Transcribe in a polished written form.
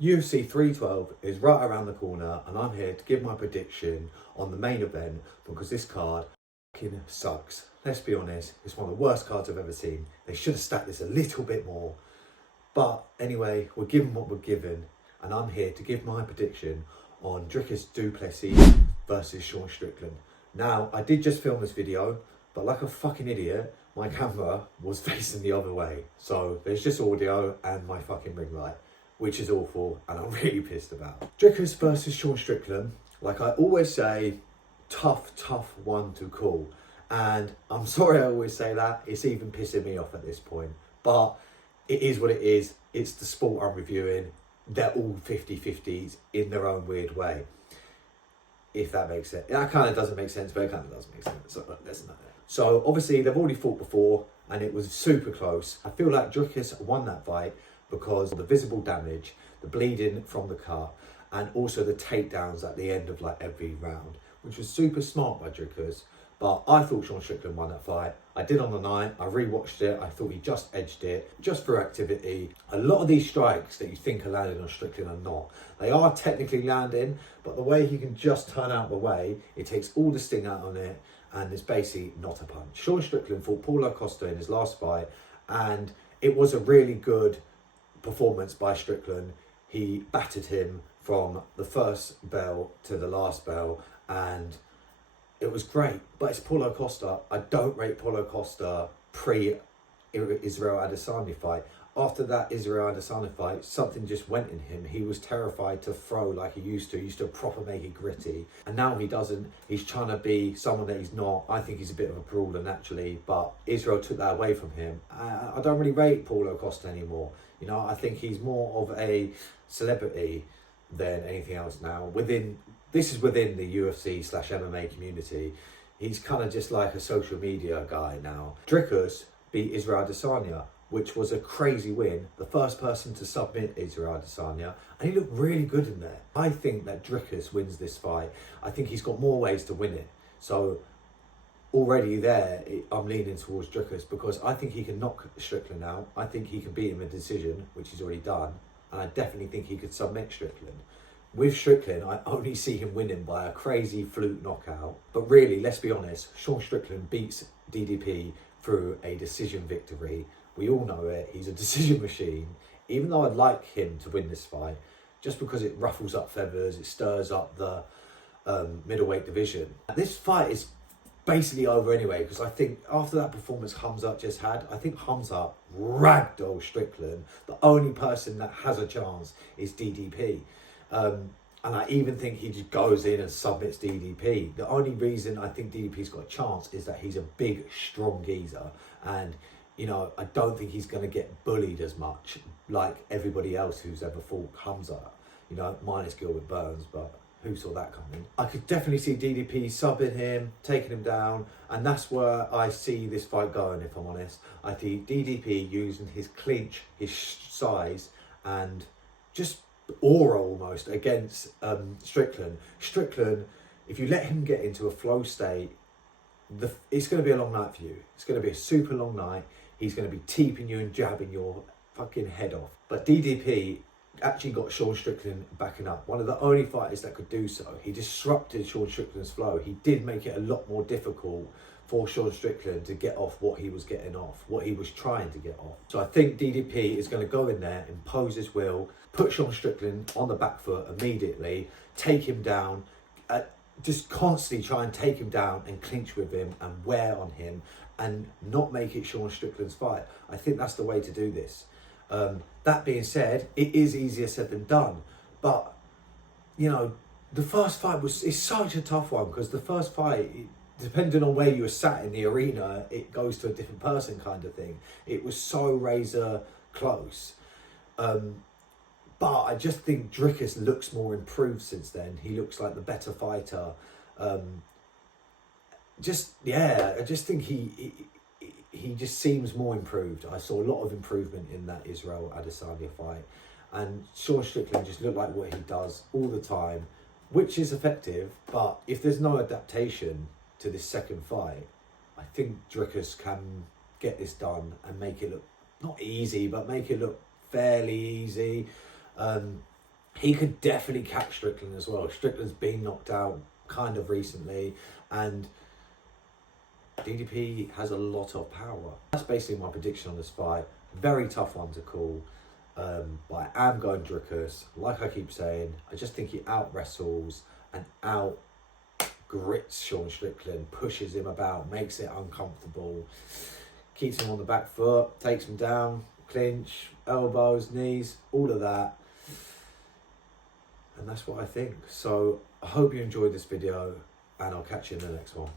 UFC 312 is right around the corner, and I'm here to give my prediction on the main event because this card fucking sucks. Let's be honest, it's one of the worst cards I've ever seen. They should have stacked this a little bit more. But anyway, we're given what we're given, and I'm here to give my prediction on Dricus du Plessis versus Sean Strickland. Now, I did just film this video, but like a fucking idiot, my camera was facing the other way. So there's just audio and my fucking ring light, which is awful, and I'm really pissed about. Dricus versus Sean Strickland, like I always say, tough one to call. And I'm sorry I always say that, it's even pissing me off at this point. But it is what it is, it's the sport I'm reviewing. They're all 50-50s in their own weird way. If that makes sense. That kind of doesn't make sense, but it kind of does make sense. So obviously they've already fought before, and it was super close. I feel like Dricus won that fight because of the visible damage, the bleeding from the cut, and also the takedowns at the end of like every round, which was super smart by Dricus. But I thought Sean Strickland won that fight. I did on the night, I rewatched it, I thought he just edged it, just for activity. A lot of these strikes that you think are landing on Strickland are not. They are technically landing, but the way he can just turn out the way, it takes all the sting out on it, and it's basically not a punch. Sean Strickland fought Paulo Costa in his last fight, and it was a really good performance by Strickland. He battered him from the first bell to the last bell, and it was great. But it's Paulo Costa. I don't rate Paulo Costa pre-Israel Adesanya fight. After that Israel Adesanya fight, something just went in him. He was terrified to throw like he used to. He used to proper make it gritty. And now he doesn't. He's trying to be someone that he's not. I think he's a bit of a brawler naturally, but Israel took that away from him. I don't really rate Paulo Costa anymore. You know, I think he's more of a celebrity than anything else now. This is within the UFC/MMA community. He's kind of just like a social media guy now. Dricus beat Israel Adesanya, which was a crazy win. The first person to submit Israel Adesanya, and he looked really good in there. I think that Dricus wins this fight. I think he's got more ways to win it. So already there, I'm leaning towards Dricus because I think he can knock Strickland out. I think he can beat him in a decision, which he's already done. And I definitely think he could submit Strickland. With Strickland, I only see him winning by a crazy fluke knockout. But really, let's be honest, Sean Strickland beats DDP through a decision victory. We all know it. He's a decision machine. Even though I'd like him to win this fight, just because it ruffles up feathers, it stirs up the middleweight division. This fight is basically over anyway, because I think after that performance Khamzat just had, I think Khamzat ragdoll Strickland. The only person that has a chance is DDP. And I even think he just goes in and submits DDP. The only reason I think DDP's got a chance is that he's a big, strong geezer. And, you know, I don't think he's going to get bullied as much like everybody else who's ever fought Khamzat. You know, minus Gilbert Burns, but who saw that coming? I could definitely see DDP subbing him, taking him down, and that's where I see this fight going, if I'm honest. I think DDP using his clinch, his size, and just aura almost against Strickland. Strickland, if you let him get into a flow state, it's going to be a long night for you. It's going to be a super long night. He's going to be teeping you and jabbing your fucking head off. But DDP actually got Sean Strickland backing up. One of the only fighters that could do so. He disrupted Sean Strickland's flow. He did make it a lot more difficult for Sean Strickland to get off what he was getting off, what he was trying to get off. So I think DDP is going to go in there, impose his will, put Sean Strickland on the back foot immediately, take him down, just constantly try and take him down and clinch with him and wear on him and not make it Sean Strickland's fight. I think that's the way to do this. That being said, it is easier said than done. But, you know, the first fight it's such a tough one because the first fight, depending on where you were sat in the arena, it goes to a different person kind of thing. It was so razor close. But I just think Dricus looks more improved since then. He looks like the better fighter. I just think he just seems more improved. I saw a lot of improvement in that Israel Adesanya fight. And Sean Strickland just looked like what he does all the time, which is effective. But if there's no adaptation to this second fight, I think Dricus can get this done and make it look, not easy, but make it look fairly easy. he could definitely catch Strickland as well. Strickland's been knocked out kind of recently, and DDP has a lot of power. That's basically my prediction on this fight. Very tough one to call, but I am going Dricus. Like I keep saying, I just think he out wrestles and out grits Sean Strickland, pushes him about, makes it uncomfortable, keeps him on the back foot, takes him down, clinch, elbows, knees, all of that. And that's what I think. So I hope you enjoyed this video, and I'll catch you in the next one.